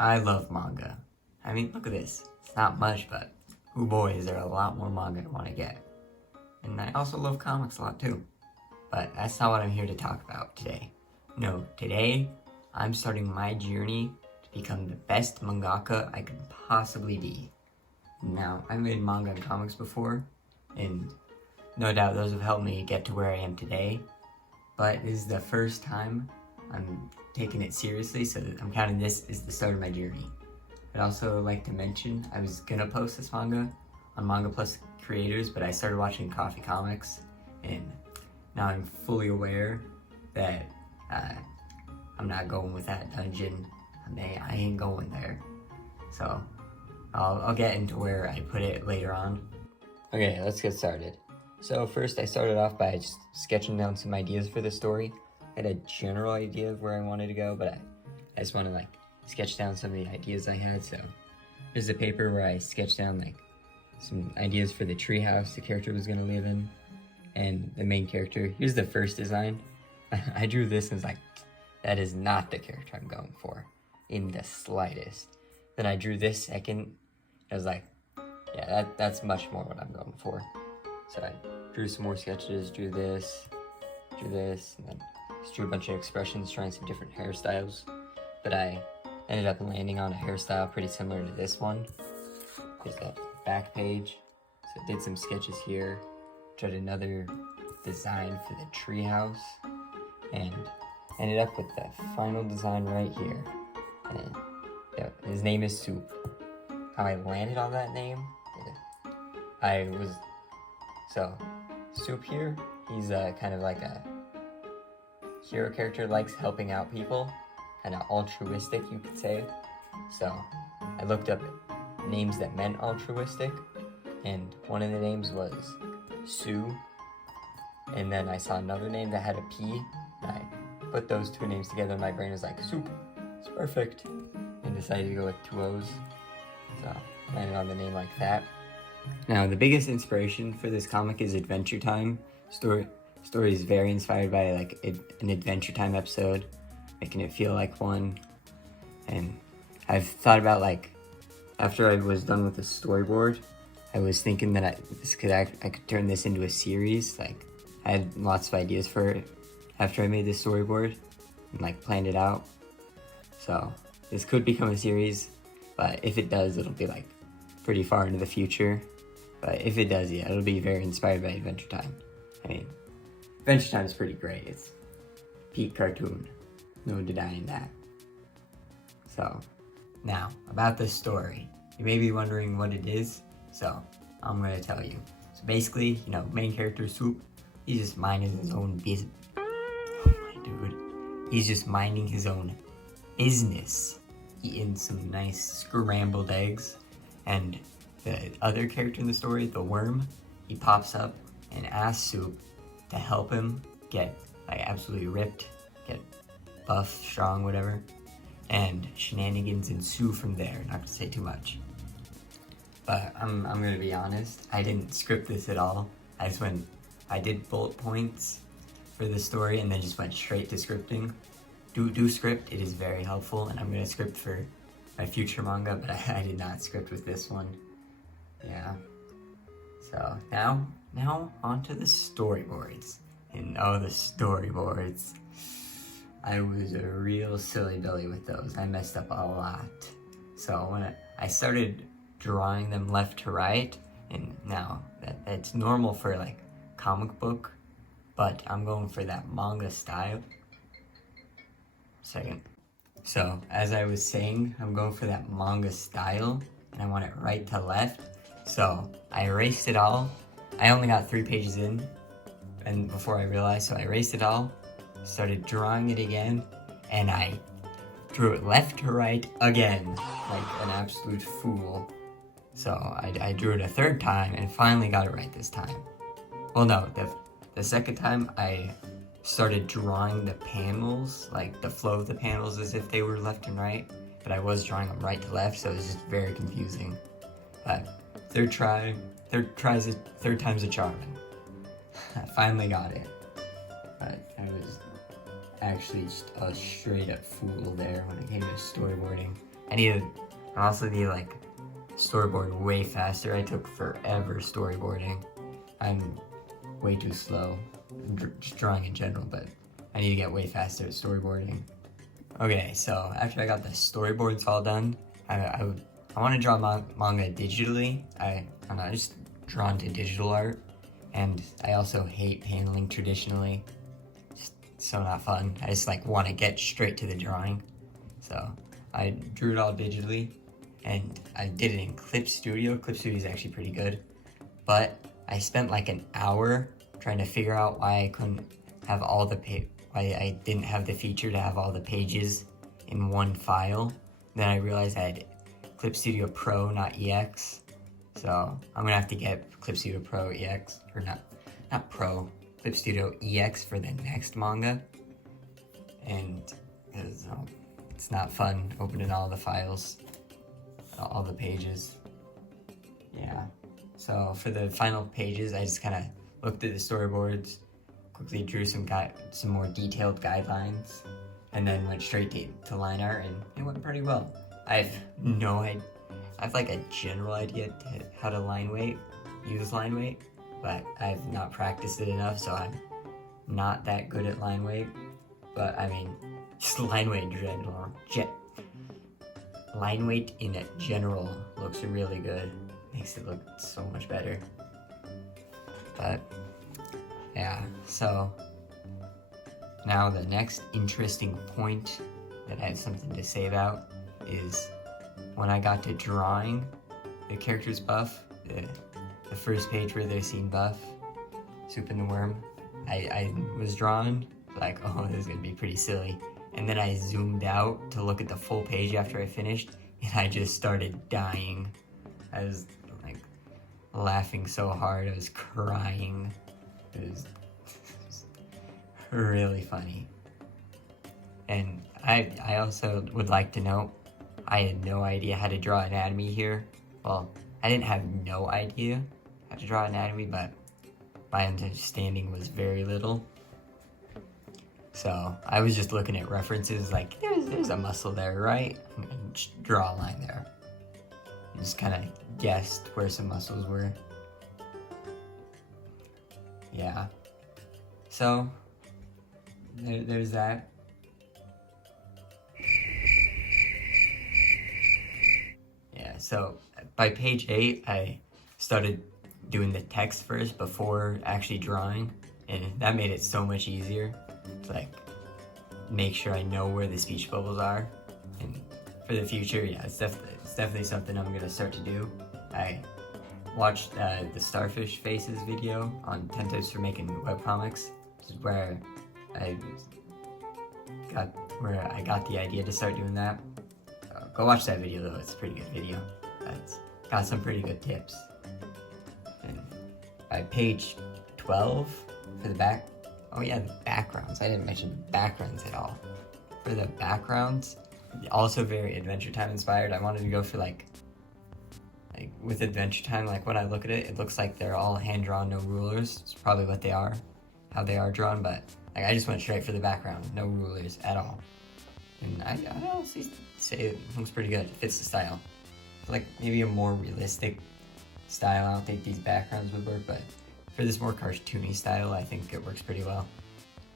I love manga. I mean, look at this. It's not much, but oh boy, is there a lot more manga I want to get. And I also love comics a lot too. But that's not what I'm here to talk about today. No, today I'm starting my journey to become the best mangaka I could possibly be. Now, I've made manga and comics before, and no doubt those have helped me get to where I am today. But this is the first time I'm taking it seriously, so I'm counting this as the start of my journey. I'd also like to mention I was gonna post this manga on Manga Plus creators, but I started watching Coffee Comics, and now I'm fully aware that I'm not going with that dungeon. I ain't going there. So I'll get into where I put it later on. Okay, let's get started. So first I started off by just sketching down some ideas for the story. I had a general idea of where I wanted to go, but I just want to sketch down some of the ideas I had. So here's the paper where I sketched down some ideas for the treehouse the character was gonna live in, and the main character. Here's the first design. I drew this and was like, that is not the character I'm going for, in the slightest. Then I drew this second. I was like, yeah, that's much more what I'm going for. So I drew some more sketches, drew this, and then just drew a bunch of expressions, trying some different hairstyles. But I ended up landing on a hairstyle pretty similar to this one. There's that back page. So I did some sketches here, tried another design for the treehouse, and ended up with the final design right here. And yeah, his name is Soup. How I landed on that name, so Soup here, he's kind of like a hero character, likes helping out people, kind of altruistic, you could say. So I looked up names that meant altruistic, and one of the names was Sue, and then I saw another name that had a P, and I put those two names together, and my brain was like, Soup, it's perfect, and decided to go with two O's. So landed on the name like that. Now, the biggest inspiration for this comic is Adventure Time. Story is very inspired by an Adventure Time episode, making it feel like one. And I've thought about after I was done with the storyboard, I was thinking that I could turn this into a series. I had lots of ideas for it after I made this storyboard and planned it out. So this could become a series, but if it does, it'll be pretty far into the future. But if it does, yeah, it'll be very inspired by Adventure Time. I mean, Adventure Time is pretty great. It's peak cartoon. No denying that. So, now, about the story. You may be wondering what it is, so I'm gonna tell you. So basically, main character Soup, he's just minding his own business. Oh my dude. He's just minding his own business. Eating some nice scrambled eggs, and the other character in the story, the worm, he pops up and asks Soup to help him get absolutely ripped, get buff, strong, whatever, and shenanigans ensue from there. Not to say too much, but I'm gonna be honest, I didn't script this at all. I did bullet points for the story and then just went straight to scripting. Do script, it is very helpful, and I'm gonna script for my future manga, but I did not script with this one. Yeah. So now onto the storyboards. And the storyboards. I was a real silly Billy with those. I messed up a lot. So when I started drawing them left to right, and now that's normal for comic book, but I'm going for that manga style. Second. So as I was saying, I'm going for that manga style, and I want it right to left. So I erased it all. I only got 3 pages in, and before I realized, so I erased it all, started drawing it again, and I drew it left to right again, like an absolute fool. So I drew it a 3rd time and finally got it right this time. Well, no, the 2nd time I started drawing the panels, the flow of the panels as if they were left and right, but I was drawing them right to left, so it was just very confusing. But third time's a charm. I finally got it. But I was actually just a straight up fool there when it came to storyboarding. I also need like storyboard way faster. I took forever storyboarding. I'm way too slow, just drawing in general, but I need to get way faster at storyboarding. Okay, so after I got the storyboards all done, I want to draw manga digitally. I'm not just drawn to digital art, and I also hate paneling traditionally. Just so not fun. I just like want to get straight to the drawing. So I drew it all digitally, and I did it in Clip Studio. Clip Studio is actually pretty good, but I spent like an hour trying to figure out why I couldn't have all the why I didn't have the feature to have all the pages in one file. Then I realized I had Clip Studio Pro, not EX. So I'm gonna have to get Clip Studio Pro EX, or not Pro, Clip Studio EX for the next manga. And it's not fun opening all the files, all the pages. Yeah. So for the final pages, I just kind of looked at the storyboards, quickly drew some more detailed guidelines, and then went straight to line art, and it went pretty well. I have like a general idea to how to use line weight, but I've not practiced it enough, so I'm not that good at line weight. But I mean, just line weight in general. Line weight in general looks really good. Makes it look so much better. But yeah, so now the next interesting point that I had something to say about is when I got to drawing the characters buff, the first page where they're seen buff, Soup and the Worm, I was drawn like, oh, this is gonna be pretty silly. And then I zoomed out to look at the full page after I finished, and I just started dying. I was like laughing so hard, I was crying. It was really funny. And I also would like to note, I had no idea how to draw anatomy here. Well, I didn't have no idea how to draw anatomy, but my understanding was very little. So I was just looking at references like, there's a muscle there, right? And just draw a line there. And just kind of guessed where some muscles were. Yeah. So there's that. Yeah, so by page 8, I started doing the text first before actually drawing, and that made it so much easier to like make sure I know where the speech bubbles are. And for the future, yeah, it's definitely something I'm gonna start to do. I watched the Starfish Faces video on 10 tips for making webcomics, which is where I got the idea to start doing that. Go watch that video though, it's a pretty good video. It's got some pretty good tips. And by page 12 for the back, oh yeah, the backgrounds. I didn't mention backgrounds at all. For the backgrounds, also very Adventure Time inspired. I wanted to go for like with Adventure Time, like when I look at it, it looks like they're all hand-drawn, no rulers. It's probably what they are, how they are drawn, but like I just went straight for the background, no rulers at all. And I honestly say it looks pretty good, it fits the style. Like maybe a more realistic style, I don't think these backgrounds would work, but for this more cartoony style, I think it works pretty well.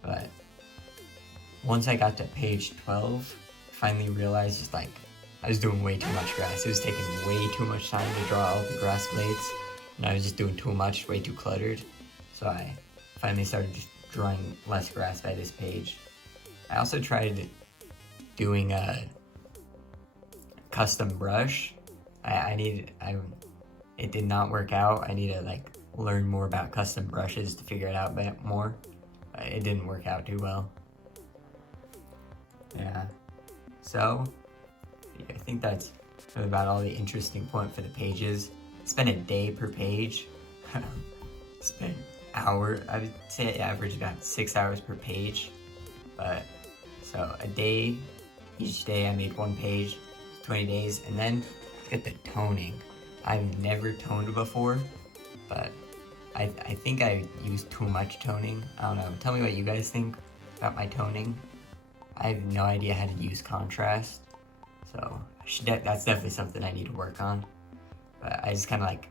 But once I got to page 12, I finally realized just like I was doing way too much grass. It was taking way too much time to draw all the grass blades, and I was just doing too much, way too cluttered. So I finally started just drawing less grass by this page. I also tried doing a custom brush. It did not work out. I need to like learn more about custom brushes to figure it out a bit more. It didn't work out too well. Yeah. So I think that's about all the interesting point for the pages. Spend a day per page. Spend hour. I would say average about 6 hours per page. But so a day, each day I made one page, 20 days, and then get the toning. I've never toned before, but I think I used too much toning. I don't know. Tell me what you guys think about my toning. I have no idea how to use contrast, so That's definitely something I need to work on. But I just kind of like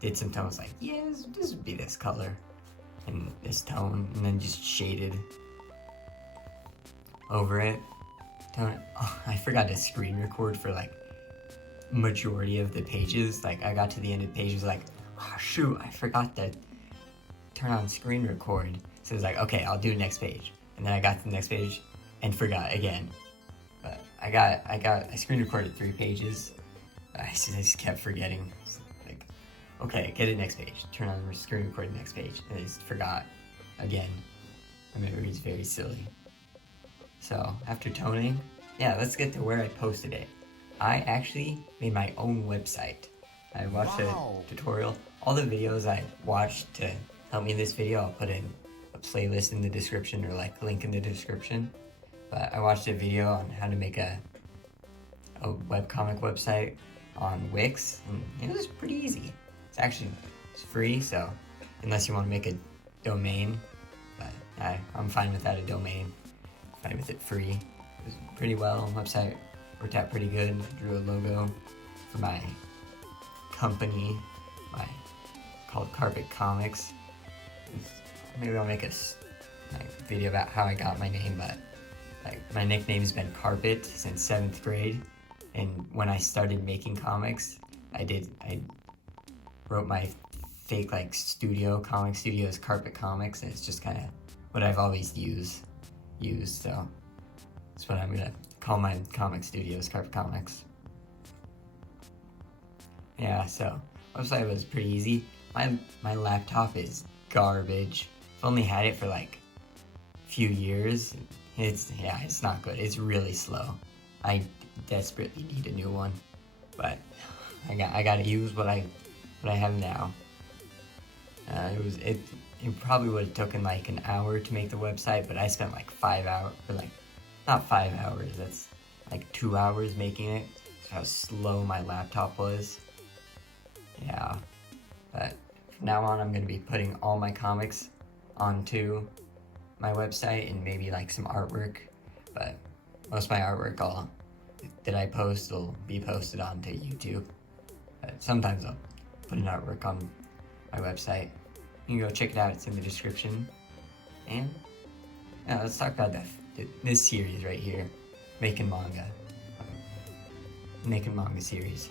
did some tones like, yeah, this would be this color and this tone, and then just shaded over it. Oh, I forgot to screen record for like majority of the pages. Like I got to the end of the pages like, oh shoot, I forgot to turn on screen record. So it's like, okay, I'll do next page. And then I got to the next page and forgot again. But I screen recorded 3 pages. I just kept forgetting. Like, okay, get it next page. Turn on screen record the next page. And I just forgot again. My memory is very silly. So after toning, yeah, let's get to where I posted it. I actually made my own website. I watched a tutorial. All the videos I watched to help me in this video, I'll put in a playlist in the description or like link in the description. But I watched a video on how to make a webcomic website on Wix, and it was pretty easy. It's free, so unless you want to make a domain, but I'm fine without a domain. Fine with it free. It was pretty well. Website worked out pretty good. Drew a logo for my company, called Carpet Comics. Maybe I'll make a video about how I got my name, but like my nickname's been Carpet since 7th grade, and when I started making comics, I wrote my fake like comic studio as Carpet Comics, and it's just kind of what I've always used, so that's what I'm gonna call my comic studios, Carpet Comics. Yeah, so website was pretty easy. My laptop is garbage. I've only had it for like a few years. It's not good. It's really slow. I desperately need a new one, but I gotta use what I have now. It probably would have taken like an hour to make the website, but I spent like 5 hours, or like not 5 hours. That's like 2 hours making it. That's how slow my laptop was. Yeah, but from now on, I'm gonna be putting all my comics onto my website and maybe like some artwork, but most of my artwork that I post will be posted onto YouTube. But sometimes I'll put an artwork on my website. You can go check it out, it's in the description. And yeah, let's talk about this series right here, Making Manga. Making Manga series.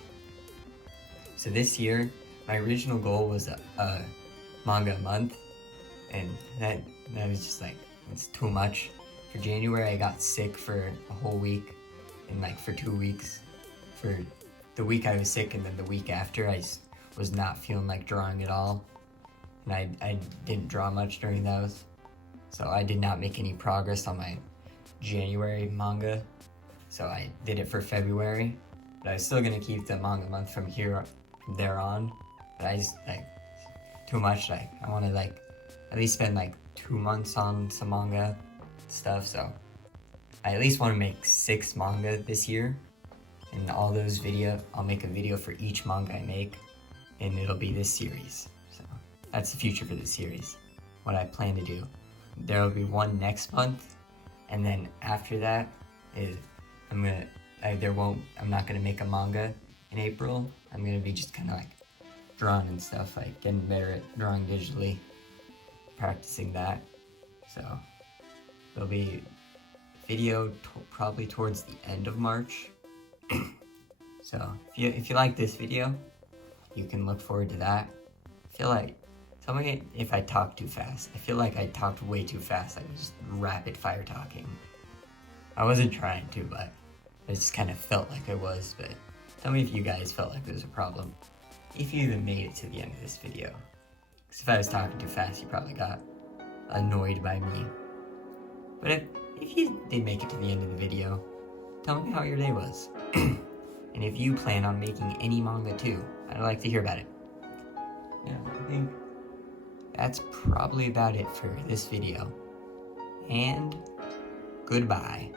So this year, my original goal was a manga a month, and that was just like, it's too much. For January, I got sick for a whole week, and like for 2 weeks. For the week I was sick, and then the week after, I was not feeling like drawing at all, and I didn't draw much during those. So I did not make any progress on my January manga, so I did it for February, but I was still gonna keep the manga month from there on, but I just like too much. Like I want to like at least spend like 2 months on some manga stuff, so I at least want to make 6 manga this year, and all those I'll make a video for each manga I make, and it'll be this series. So that's the future for this series, what I plan to do. There will be one next month, and then after that I'm not gonna make a manga in April. I'm gonna be just kind of like drawing and stuff, like getting better at drawing digitally, practicing that. So there'll be a video probably towards the end of March. So if you like this video, you can look forward to that. Tell me if I talk too fast. I feel like I talked way too fast. I was just rapid fire talking. I wasn't trying to, but I just kind of felt like I was. But tell me if you guys felt like there was a problem. If you even made it to the end of this video. Because if I was talking too fast, you probably got annoyed by me. But if you did make it to the end of the video, tell me how your day was. And if you plan on making any manga too, I'd like to hear about it. Yeah, I think that's probably about it for this video. And goodbye.